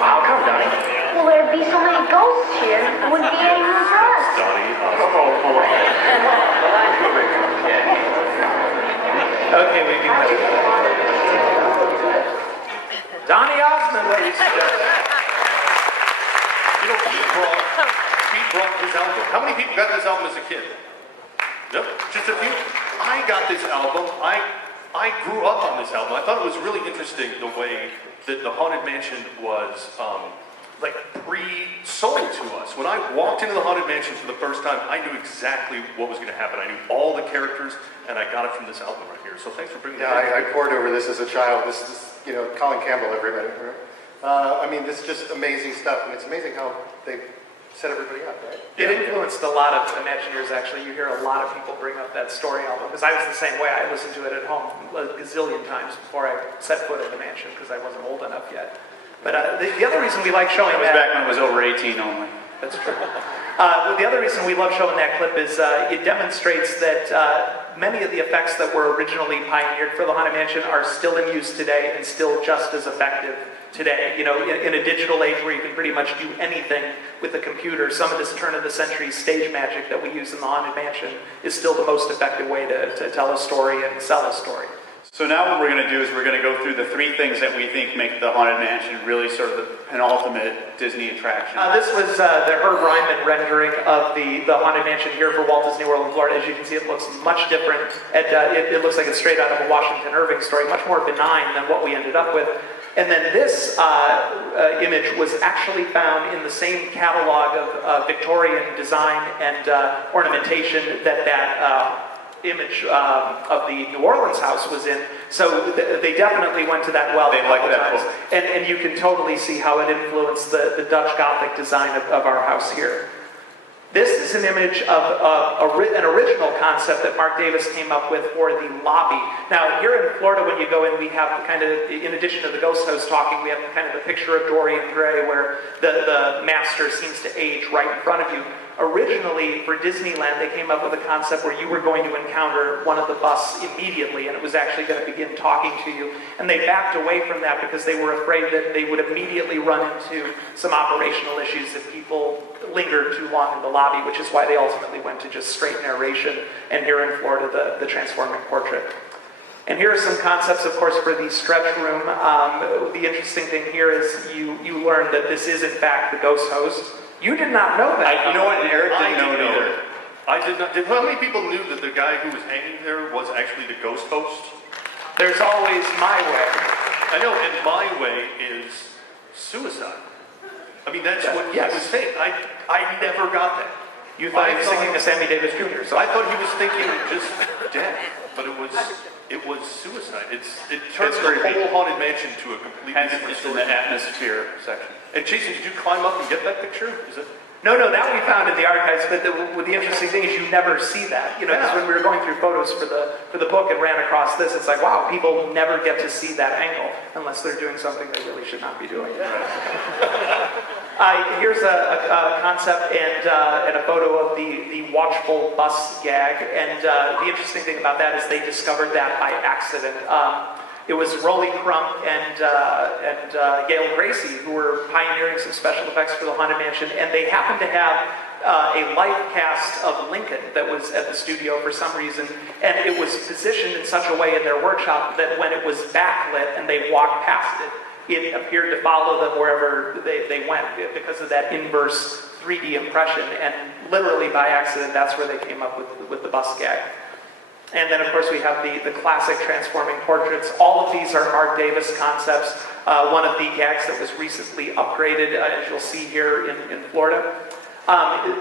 How come, Donnie? Well, there'd be so many ghosts here, there wouldn't be any room for us. Donnie, Okay, we can go. Donnie Osmond, ladies and gentlemen. you know, Pete brought his album. How many people got this album as a kid? Nope, just a few. I got this album. I grew up on this album. I thought it was really interesting the way that the Haunted Mansion was like pre-sold to us. When I walked into the Haunted Mansion for the first time, I knew exactly what was going to happen. I knew all the characters, and I got it from this album right here. So thanks for bringing Yeah, that in. I pored over this as a child. This is, Colin Campbell every minute. Right? This is just amazing stuff, and it's amazing how they set everybody up, right? It influenced a lot of Imagineers, actually. You hear a lot of people bring up that story album, because I was the same way. I listened to it at home a gazillion times before I set foot in the mansion, because I wasn't old enough yet. But the other reason we like showing That was that... back when it was over 18 only. That's true. The other reason we love showing that clip is it demonstrates that many of the effects that were originally pioneered for the Haunted Mansion are still in use today and still just as effective today. In a digital age where you can pretty much do anything with a computer, some of this turn-of-the-century stage magic that we use in the Haunted Mansion is still the most effective way to tell a story and sell a story. So now what we're going to do is we're going to go through the three things that we think make the Haunted Mansion really sort of the penultimate Disney attraction. This was the Herb Ryman rendering of the Haunted Mansion here for Walt Disney World in Florida. As you can see, it looks much different. It looks like it's straight out of a Washington Irving story, much more benign than what we ended up with. And then this image was actually found in the same catalog of Victorian design and ornamentation that image of the New Orleans house was in. So they definitely went to that well. They like that times. book. And you can totally see how it influenced the Dutch Gothic design of our house here. This is an image of an original concept that Mark Davis came up with for the lobby. Now, here in Florida, when you go in, we have kind of, in addition to the ghost host talking, we have kind of the picture of Dorian Gray where the master seems to age right in front of you. Originally, for Disneyland, they came up with a concept where you were going to encounter one of the busts immediately, and it was actually going to begin talking to you. And they backed away from that because they were afraid that they would immediately run into some operational issues if people lingered too long in the lobby, which is why they ultimately went to just straight narration, and here in Florida, the transforming portrait. And here are some concepts, of course, for the stretch room. The interesting thing here is you learn that this is, in fact, the ghost host. You did not know that. You know what? And Eric didn't know didn't either. I did not. How many people knew that the guy who was hanging there was actually the ghost host? There's always my way. I know, and my way is suicide. I mean, that's what he was saying. I never got that. You thought he was singing to Sammy Davis Jr. So I thought he was thinking just death, but it was suicide. It turns the whole haunted mansion to a completely different It's in story. the atmosphere section. And Jason, did you climb up and get that picture? Is it? No, that we found in the archives, but the interesting thing is you never see that. You know, because when we were going through photos for the book and ran across this, it's like, wow, people never get to see that angle unless they're doing something they really should not be doing. Here's a concept and a photo of the watchful bus gag, and the interesting thing about that is they discovered that by accident. It was Rolly Crump and Gail Gracie who were pioneering some special effects for the Haunted Mansion, and they happened to have a life cast of Lincoln that was at the studio for some reason, and it was positioned in such a way in their workshop that when it was backlit and they walked past it, it appeared to follow them wherever they went because of that inverse 3D impression, and literally by accident, that's where they came up with the bus gag. And then, of course, we have the classic transforming portraits. All of these are Mark Davis concepts. One of the gags that was recently upgraded, as you'll see here in Florida.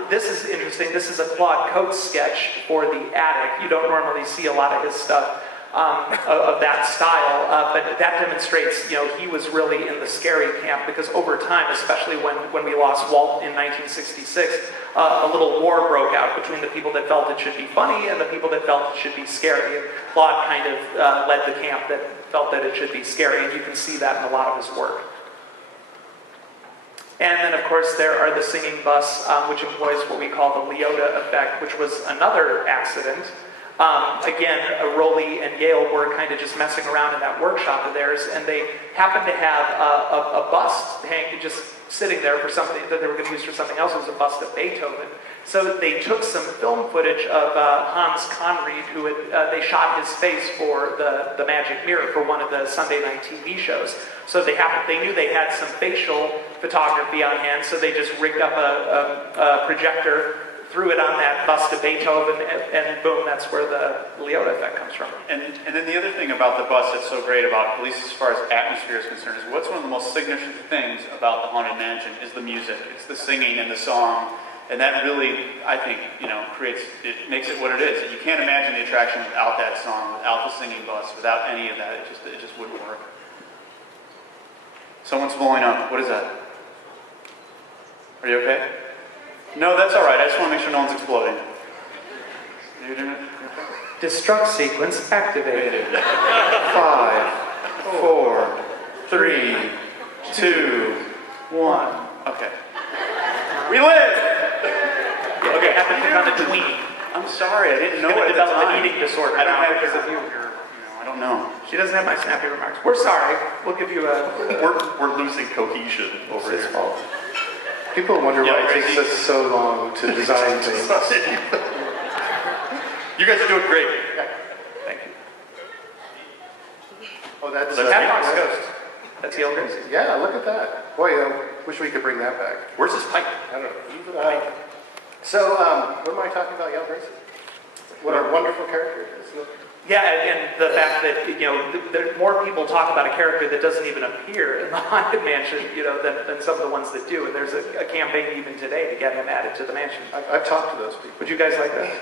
This is interesting. This is a Claude Coates sketch for the attic. You don't normally see a lot of his stuff of that style, but that demonstrates, he was really in the scary camp because over time, especially when we lost Walt in 1966, a little war broke out between the people that felt it should be funny and the people that felt it should be scary. And Claude kind of led the camp that felt that it should be scary, and you can see that in a lot of his work. And then, of course, there are the singing bus, which employs what we call the Leota effect, which was another accident. Again, Rolly and Gail were kind of just messing around in that workshop of theirs, and they happened to have a bust just sitting there for something that they were going to use for something else. It was a bust of Beethoven. So they took some film footage of Hans Conried, who they shot his face for the Magic Mirror for one of the Sunday night TV shows. So they knew they had some facial photography on hand, so they just rigged up a projector, threw it on that bust of Beethoven, and boom, that's where the Leota effect comes from. And then the other thing about the bus that's so great about, at least as far as atmosphere is concerned, is what's one of the most significant things about the Haunted Mansion is the music. It's the singing and the song, and that really, I think, makes it what it is. You can't imagine the attraction without that song, without the singing bus, without any of that. It just wouldn't work. Someone's blowing up. What is that? Are you okay? No, that's all right. I just want to make sure no one's exploding. Are you doing it? Destruct sequence activated. 5, 4, 3, 2, 1. Okay. We live! Okay, have to pick on the tween. I'm sorry, I didn't know She's at the develop time. an eating disorder. I don't have because of you. I don't know. She doesn't have my snappy remarks. We're sorry. We'll give you a... We're losing cohesion over It's his here. fault. People wonder why it takes us so long to design things. You guys are doing great. Thank you. Oh, that's Catbox Ghost. That's Gail Gracie. Yeah, look at that. Boy, I wish we could bring that back. Where's his pipe? I don't know. What am I talking about, Gail Gracie? What a wonderful character it is. Yeah, and the fact that, more people talk about a character that doesn't even appear in the Haunted Mansion, than some of the ones that do. And there's a campaign even today to get him added to the mansion. I've talked to those people. Would you guys like that?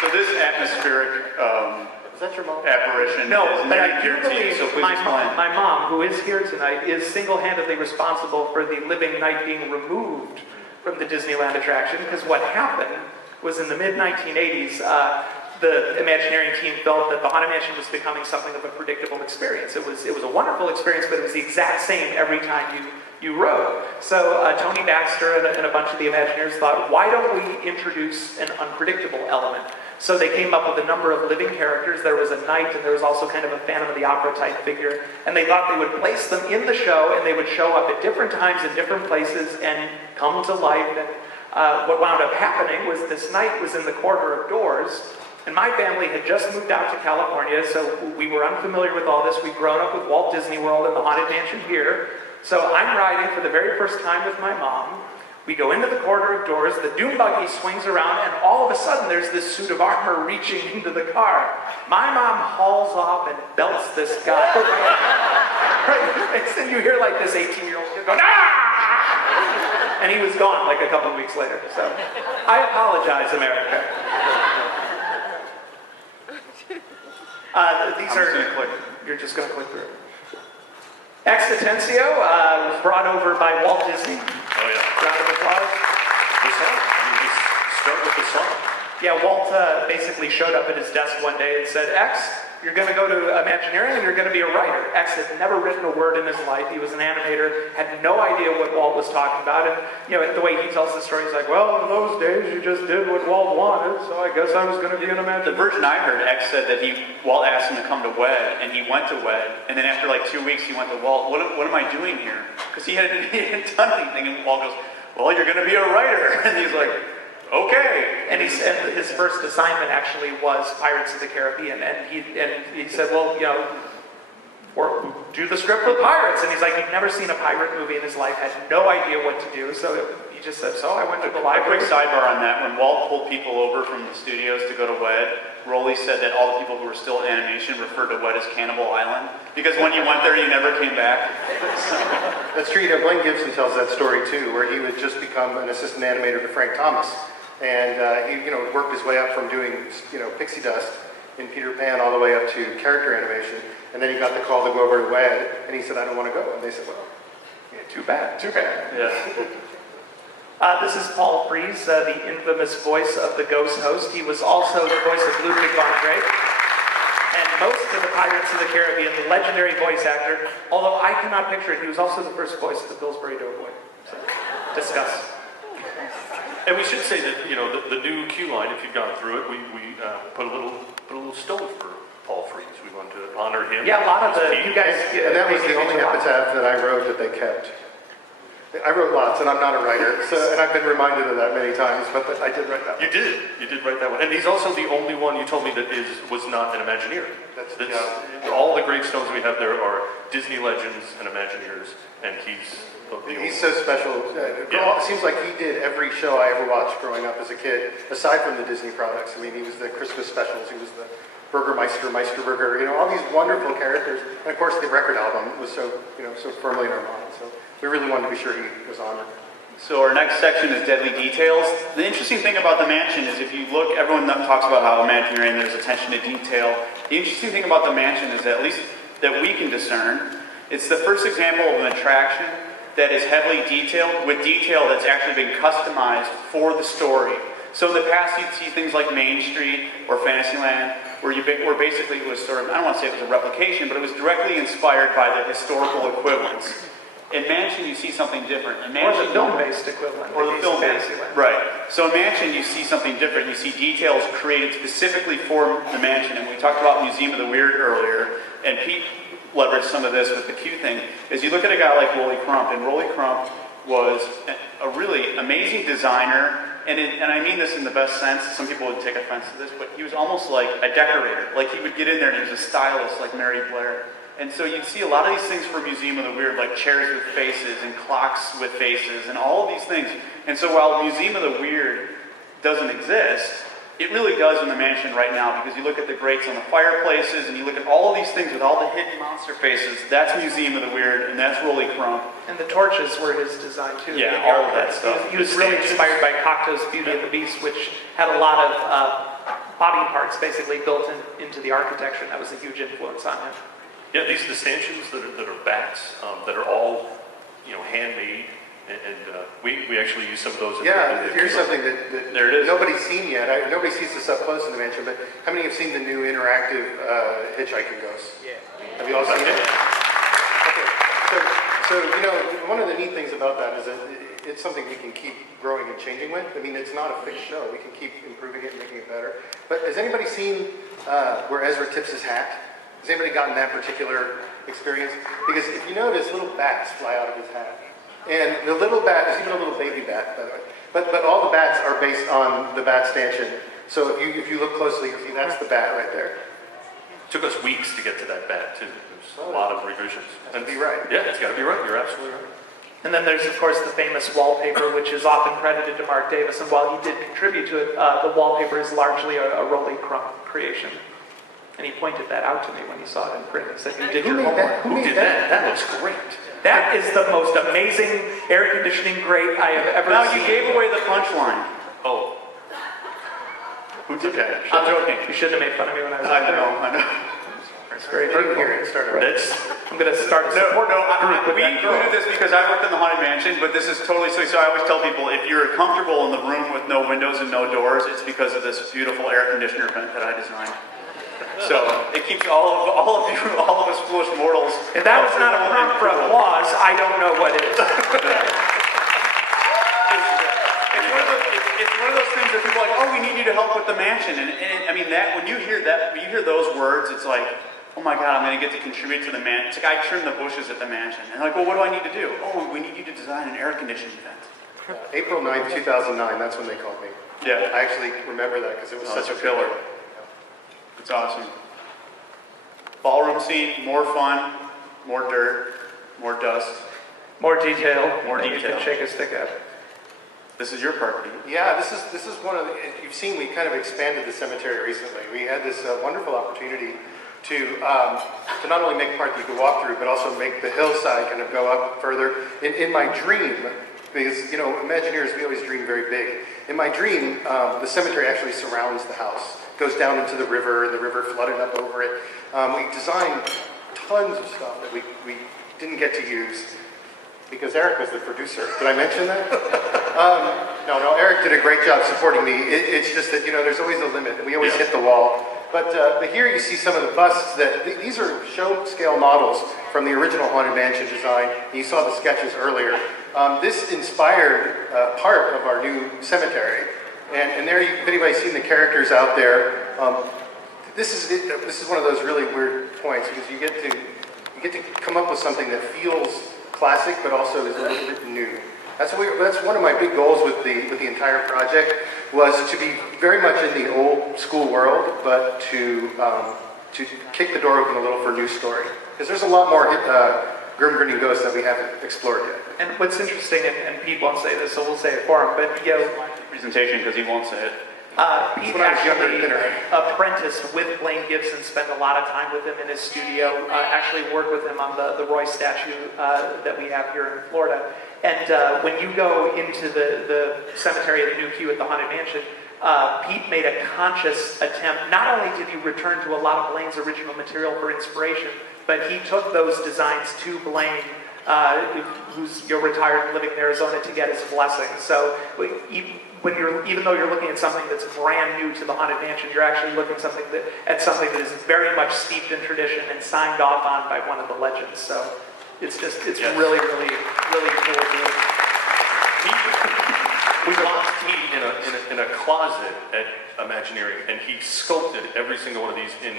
So this atmospheric Is that your mom? apparition No, is but near I and do dear to you, believe so please my explain. mom, who is here tonight, is single-handedly responsible for the living knight being removed from the Disneyland attraction, because what happened was in the mid-1980s, the Imagineering team felt that the Haunted Mansion was becoming something of a predictable experience. It was a wonderful experience, but it was the exact same every time you rode. So Tony Baxter and a bunch of the Imagineers thought, why don't we introduce an unpredictable element? So they came up with a number of living characters. There was a knight, and there was also kind of a Phantom of the Opera type figure. And they thought they would place them in the show, and they would show up at different times in different places and come to life. And what wound up happening was this knight was in the corridor of doors, and my family had just moved out to California, so we were unfamiliar with all this. We'd grown up with Walt Disney World and the Haunted Mansion here. So I'm riding for the very first time with my mom. We go into the corridor of doors, the doom buggy swings around, and all of a sudden there's this suit of armor reaching into the car. My mom hauls off and belts this guy. Right? And you hear like this 18-year-old kid going, ah! And he was gone like a couple of weeks later. So I apologize, America. These are, you're just going to click through. Ex Atencio was brought over by Walt Disney. Oh, yeah. Round of applause. The song. You just start with the song. Yeah, Walt basically showed up at his desk one day and said, X, you're going to go to Imagineering and you're going to be a writer. X had never written a word in his life. He was an animator, had no idea what Walt was talking about. And, you know, the way he tells the story, he's like, well, in those days you just did what Walt wanted, so I guess I was going to be an Imagineer. The version I heard, X said that Walt asked him to come to WED, and he went to WED, and then after like 2 weeks he went to Walt, what am I doing here? Because he hadn't done anything, and Walt goes, well, you're going to be a writer. And he's like, okay. And his first assignment actually was Pirates of the Caribbean, and he said, well, you know, or do the script for Pirates, and he's like, he'd never seen a pirate movie in his life, had no idea what to do, so he just said, so I went to the library. A quick sidebar on that, when Walt pulled people over from the studios to go to WED, Rowley said that all the people who were still in animation referred to WED as Cannibal Island, because when you went there, you never came back. That's true. You know, Blaine Gibson tells that story too, where he would just become an assistant animator to Frank Thomas. And he, you know, worked his way up from doing, you know, pixie dust in Peter Pan all the way up to character animation. And then he got the call to go over to WED, and he said, I don't want to go. And they said, well, yeah, too bad. Yeah. This is Paul Frees, the infamous voice of the Ghost host. He was also the voice of Ludwig von Drake. And most of the Pirates of the Caribbean, the legendary voice actor, although I cannot picture it, he was also the first voice of the Pillsbury Doughboy. So, discuss. And we should say that, you know, the new queue line, if you've gone through it, we put a little stone for Paul Frees. We wanted to honor him. Yeah, a lot of you guys. And that was the only epitaph that I wrote that they kept. I wrote lots, and I'm not a writer, and I've been reminded of that many times, but I did write that one. You did write that one. And he's also the only one you told me that was not an Imagineer. All the gravestones we have there are Disney legends and Imagineers, and he's so special. It seems like he did every show I ever watched growing up as a kid, aside from the Disney products. I mean, he was the Christmas specials, he was the Burgermeister, Meisterburger, you know, all these wonderful characters. And of course, the record album was so firmly in our minds. So we really wanted to be sure he was honored. So our next section is Deadly Details. The interesting thing about the mansion is if you look, everyone talks about how Imagineering, there's attention to detail. The interesting thing about the mansion is that, at least that we can discern, it's the first example of an attraction that is heavily detailed, with detail that's actually been customized for the story. So in the past, you'd see things like Main Street or Fantasyland, where basically it was sort of, I don't want to say it was a replication, but it was directly inspired by the historical equivalents. In Mansion, you see something different. In Mansion, or the film-based equivalent. Or the film-based, right. So in Mansion, you see something different. You see details created specifically for the mansion. And we talked about Museum of the Weird earlier, and Pete leveraged some of this with the Q thing, is you look at a guy like Rolly Crump, and Rolly Crump was a really amazing designer, and I mean this in the best sense. Some people would take offense to this, but he was almost like a decorator. Like he would get in there and he was a stylist like Mary Blair. And so you'd see a lot of these things for Museum of the Weird, like chairs with faces and clocks with faces and all of these things. And so while Museum of the Weird doesn't exist, it really does in the mansion right now, because you look at the grates on the fireplaces and you look at all of these things with all the hidden monster faces. That's Museum of the Weird, and that's Rolly Crump. And the torches were his design too. Yeah, all of that stuff. He was really inspired by Cocteau's Beauty and the Beast, which had a lot of body parts basically built into the architecture, and that was a huge influence on him. Yeah, these are the stanchions that are bats that are all, handmade, and we actually use some of those. Here's something that there it is. Nobody's seen yet. Nobody sees this up close in the mansion, but how many have seen the new interactive hitchhiking ghost? Yeah. Have you all seen it? Okay. So one of the neat things about that is that it's something we can keep growing and changing with. I mean, it's not a fixed show. We can keep improving it and making it better. But has anybody seen where Ezra tips his hat? Has anybody gotten that particular experience? Because if you notice, little bats fly out of his hat. And the little bat, there's even a little baby bat, by the way. But all the bats are based on the bat stanchion. So if you look closely, you'll see that's the bat right there. Took us weeks to get to that bat, too. There's a lot of revisions. Has to be right. Yeah, it's got to be right. You're absolutely right. And then there's, of course, the famous wallpaper, which is often credited to Mark Davis. And while he did contribute to it, the wallpaper is largely a Rolly Crump creation. And he pointed that out to me when he saw it in print. He said, "You did your homework." Who did that? That looks great. That is the most amazing air conditioning grate I have ever Now, seen. you gave away the punchline. Oh. Who did that? I'm joking. You shouldn't have made fun of me when I was I know. It's very Here, hurtful. it started right. I'm going to start a support group with We that girl. included this because I worked in the Haunted Mansion, but this is totally silly. So I always tell people, if you're comfortable in the room with no windows and no doors, it's because of this beautiful air conditioner vent that I designed. So it keeps all of us foolish mortals. If that was not a prompt for applause, I don't know what is. It's one of those things that people are like, oh, we need you to help with the mansion. And I mean, that when you hear those words, it's like, oh my God, I'm going to get to contribute to the mansion. It's like I trim the bushes at the mansion. And like, well, what do I need to do? Oh, we need you to design an air conditioning vent. April 9th, 2009, that's when they called me. Yeah. I actually remember that because it was such a killer. It's awesome. Ballroom scene, more fun, more dirt, more dust. More detail. More than detail. You can shake a stick at. This is your part, Pete. Yeah, this is one of the, you've seen we kind of expanded the cemetery recently. We had this wonderful opportunity to not only make part that you could walk through, but also make the hillside kind of go up further. In my dream, because, Imagineers, we always dream very big. In my dream, the cemetery actually surrounds the house. Goes down into the river, and the river flooded up over it. We designed tons of stuff that we didn't get to use because Eric was the producer. Did I mention that? No, Eric did a great job supporting me. It's just that, there's always a limit, and we always hit the wall. But here you see some of the busts these are show scale models from the original Haunted Mansion design. You saw the sketches earlier. This inspired part of our new cemetery. And there, if anybody's seen the characters out there, this is one of those really weird points because you get to come up with something that feels classic but also is a little bit new. That's one of my big goals with the entire project was to be very much in the old school world, but to kick the door open a little for a new story because there's a lot more grim grinning ghosts that we haven't explored yet. And what's interesting, and Pete won't say this, so we'll say it for him, but presentation because he won't say it. Pete actually apprenticed with Blaine Gibson, spent a lot of time with him in his studio, actually worked with him on the Roy statue that we have here in Florida. And when you go into the cemetery of the New Kew at the Haunted Mansion, Pete made a conscious attempt. Not only did he return to a lot of Blaine's original material for inspiration, but he took those designs to Blaine, who's retired and living in Arizona, to get his blessing. So even though you're looking at something that's brand new to the Haunted Mansion, you're actually looking at something that is very much steeped in tradition and signed off on by one of the legends. So it's really, really, really cool. We locked Pete in a closet at Imagineering, and he sculpted every single one of these in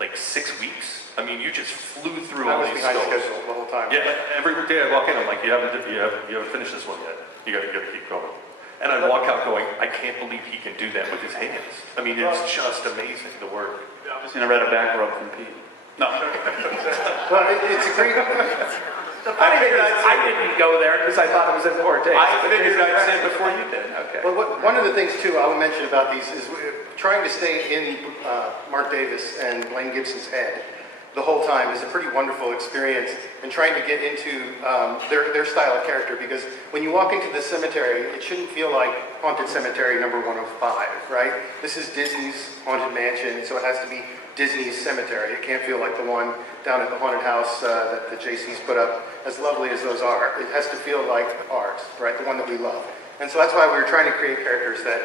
like 6 weeks. I mean, you just flew through all these behind sculpts. schedule the whole time. Yeah, every day I walk in, I'm like, you haven't finished this one yet. You got to keep going. And I walk out going, I can't believe he can do that with his hands. I mean, it's just amazing, the work. I'm just going to read a back rub from Pete. No. Well, it's a great... The funny thing is, I didn't go there because I thought it was in poor taste. I figured I'd say it before you did. Okay. Well, one of the things, too, I will mention about these is trying to stay in Mark Davis and Blaine Gibson's head. the whole time is a pretty wonderful experience, and trying to get into their style of character, because when you walk into the cemetery, it shouldn't feel like Haunted Cemetery number 105, right? This is Disney's Haunted Mansion, so it has to be Disney's cemetery. It can't feel like the one down at the haunted house that the JC's put up, as lovely as those are. It has to feel like ours, right? The one that we love. And so that's why we were trying to create characters that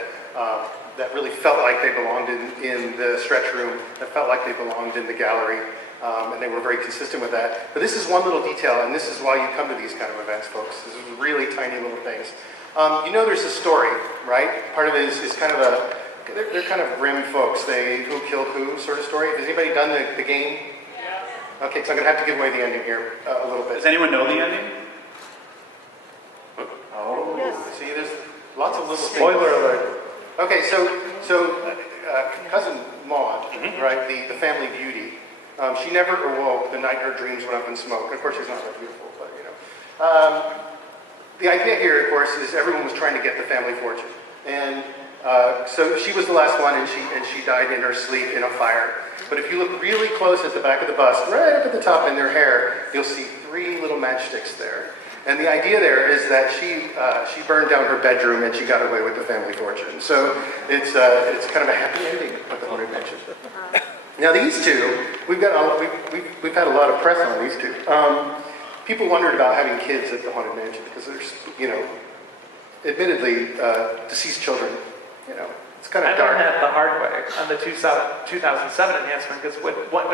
that really felt like they belonged in the stretch room, that felt like they belonged in the gallery, and they were very consistent with that. But this is one little detail, and this is why you come to these kind of events, folks. This is really tiny little things. You know there's a story, right? Part of it is kind of a, they're kind of grim folks. They who killed who sort of story. Has anybody done the game? Yeah. Okay, so I'm going to have to give away the ending here a little bit. Does anyone know the ending? Oh, yes. See, there's lots of little Spoiler alert. Okay, so cousin Maud, right, the family beauty, she never awoke the night her dreams went up in smoke. Of course, she's not that beautiful, but you know. The idea here, of course, is everyone was trying to get the family fortune, and so she was the last one, and she died in her sleep in a fire. But if you look really close at the back of the bust, right up at the top in their hair, you'll see 3 little matchsticks there. And the idea there is that she burned down her bedroom and she got away with the family fortune. So it's kind of a happy ending with the Haunted Mansion. Now these two, we've had a lot of press on these two. People wondered about having kids at the Haunted Mansion because there's, you know, admittedly deceased children. You know, it's kind of dark. I learned that the hard way on the 2007 enhancement, because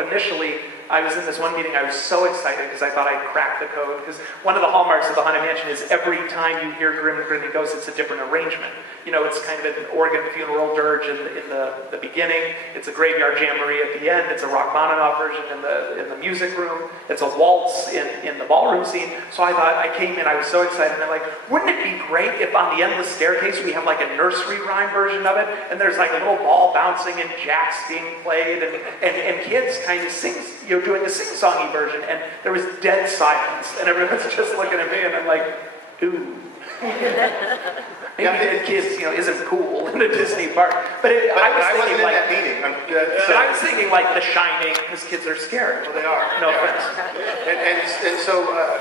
initially I was in this one meeting, I was so excited because I thought I'd cracked the code, because one of the hallmarks of the Haunted Mansion is every time you hear Grim Grinning Ghost, it's a different arrangement. You know, it's kind of an organ funeral dirge in the beginning, it's a graveyard jamboree at the end, it's a Rachmaninoff version in the music room, it's a waltz in the ballroom scene. So I thought, I came in, I was so excited, and I'm like, wouldn't it be great if on the endless staircase we have like a nursery rhyme version of it, and there's like a little ball bouncing and jacks being played, and kids kind of sing, you know, doing a sing-songy version, and there was dead silence, and everyone's just looking at me, and I'm like, ooh. Maybe dead kids, you know, isn't cool in a Disney park. But I was thinking like that meeting. but I was thinking like The Shining, because kids are scared. Well, they are. No offense. And so,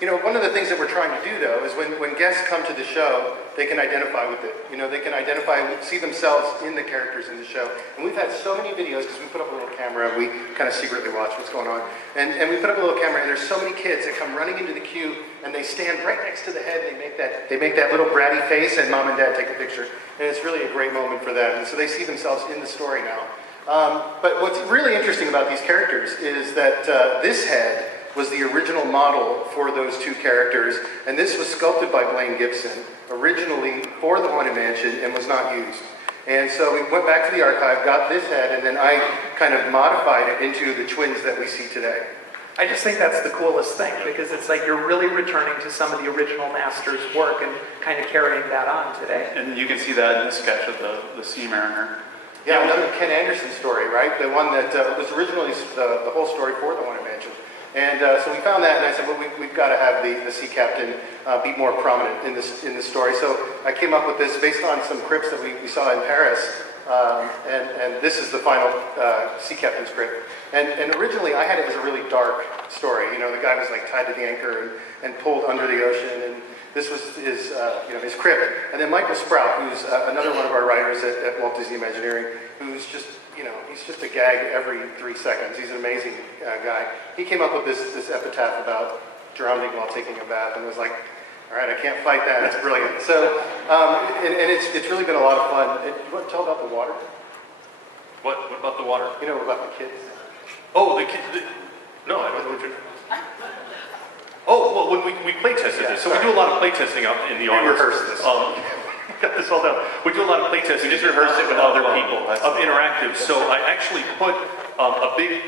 you know, one of the things that we're trying to do, though, is when guests come to the show, they can identify with it. You know, they can see themselves in the characters in the show. And we've had so many videos, because we put up a little camera, and we kind of secretly watch what's going on. And we put up a little camera, and there's so many kids that come running into the queue, and they stand right next to the head, and they make that little bratty face, and mom and dad take a picture. And it's really a great moment for them. And so they see themselves in the story now. But what's really interesting about these characters is that this head was the original model for those 2 characters, and this was sculpted by Blaine Gibson, originally for the Haunted Mansion, and was not used. And so we went back to the archive, got this head, and then I kind of modified it into the twins that we see today. I just think that's the coolest thing, because it's like you're really returning to some of the original master's work and kind of carrying that on today. And you can see that in the sketch of the Sea Mariner. Yeah, another Ken Anderson story, right? The one that was originally the whole story for the Haunted Mansion. And so we found that, and I said, well, we've got to have the sea captain be more prominent in this story. So I came up with this based on some crypts that we saw in Paris, and this is the final sea captain's crypt. And originally I had it as a really dark story. You know, the guy was like tied to the anchor and pulled under the ocean, and this was his crypt. And then Michael Sprout, who's another one of our writers at Walt Disney Imagineering, who's just, you know, he's just a gag every 3 seconds. He's an amazing guy. He came up with this epitaph about drowning while taking a bath, and was like, all right, I can't fight that. It's brilliant. So, and it's really been a lot of fun. You want to tell about the water? What about the water? You know about the kids? Oh, the kids. No, I don't know what you're... Oh, well, when we play tested this, so we do a lot of play testing out in the audience. We rehearse this. Got this all down. We do a lot of play testing. We just rehearse it with other people. Of interactive. So I actually put a big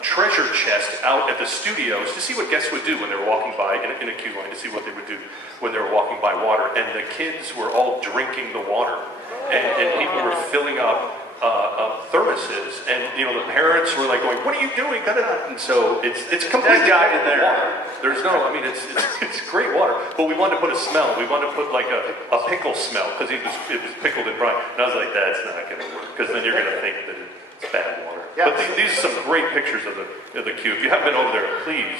treasure chest out at the studios to see what guests would do when they were walking by in a queue line, to see what they would do when they were walking by water. And the kids were all drinking the water. And people were filling up thermoses, and the parents were like going, "What are you doing?" And so it's completely died in there. water. There's no, I mean, it's great water, but we wanted to put a smell. We wanted to put like a pickle smell because it was pickled in brine. And I was like, that's not going to work because then you're going to think that it's bad water. Yeah. But these are some great pictures of the queue. If you haven't been over there, please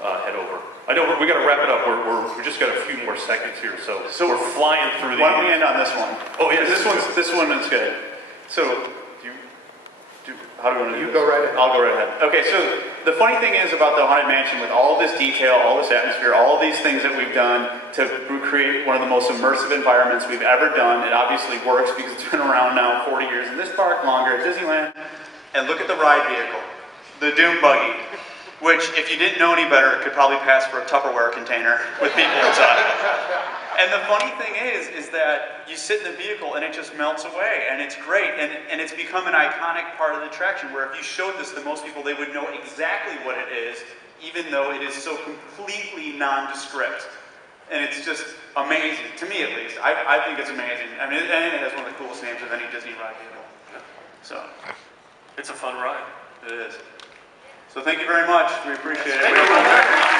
head over. I know we got to wrap it up. We just got a few more seconds here, so we're flying through these. Why don't we end on this one? Oh yeah, this one is good. So, how do you want to do You this? go right ahead. I'll go right ahead. Okay, so the funny thing is about the Haunted Mansion, with all this detail, all this atmosphere, all these things that we've done to create one of the most immersive environments we've ever done, it obviously works because it's been around now 40 years in this park, longer at Disneyland. And look at the ride vehicle, the Doom Buggy, which, if you didn't know any better, could probably pass for a Tupperware container with people inside. And the funny thing is that you sit in the vehicle and it just melts away, and it's great, and it's become an iconic part of the attraction, where if you showed this to most people, they would know exactly what it is, even though it is so completely nondescript. And it's just amazing, to me at least. I think it's amazing. I mean, and it has one of the coolest names of any Disney ride vehicle. So, It's a fun ride. it is. So thank you very much. We appreciate it. Thank you.